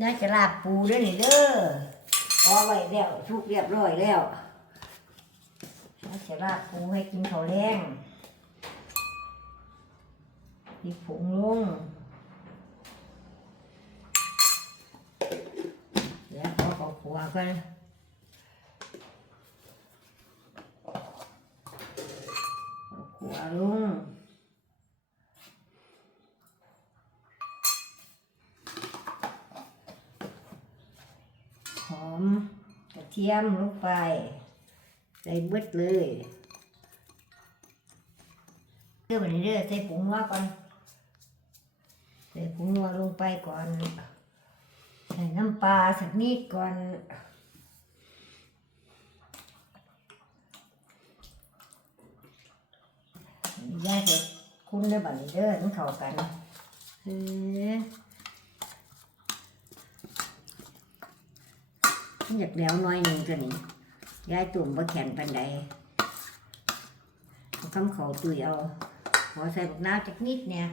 น่าจะลาบปูด้วยนี่เด้อพอไว้แล้วทุกเรียบร้อยแล้วน่าจะลาบปูให้กินเขาแรงพริกผงลงแล้วพอเขาขัวกันขัวลง หอมกระเทียมลงไป ใส่เบิดเลยเรื่องนี้เด้อใส่ผงนัวก่อน ใส่ผงนัวลงไปก่อน ใส่น้ำปลาสักนิดก่อนย่าเสร็จคุณได้บัดนี้เด้อมันเข้ากันเฮ้ มัน อยากแล้วน้อยหนึ่งตัวนี้ยายตุ่มบ่แข็งปันใดเอาคำเขาตุยเอาขอใส่บักนาวจักนิดเนี่ย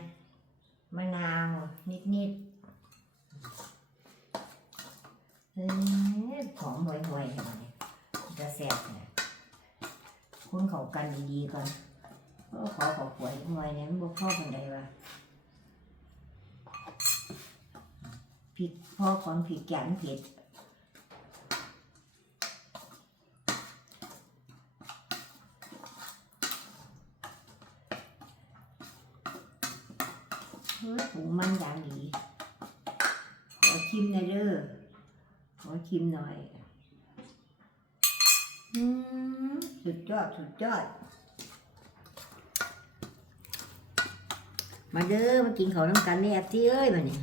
มะนาวนิดนิดเอ้ยหอมห่วยห่วยเนี่ยจะแซ่บเนี่ยคุณเขากันดีๆก่อนโอ้ขอขาป่วยห่วยเนี่ยมันบ่พ่อปันใดวะพริกพ่อก่อนพริกแกงเผ็ด เฮ้ยผงมันอย่างดี ขอชิมหน่อยเด้อ ขอชิมหน่อย อืมสุดยอด สุดยอด มาเด้อ มากินข้าวน้ำกันเนี่ยที่เอ้ยมาเนี่ย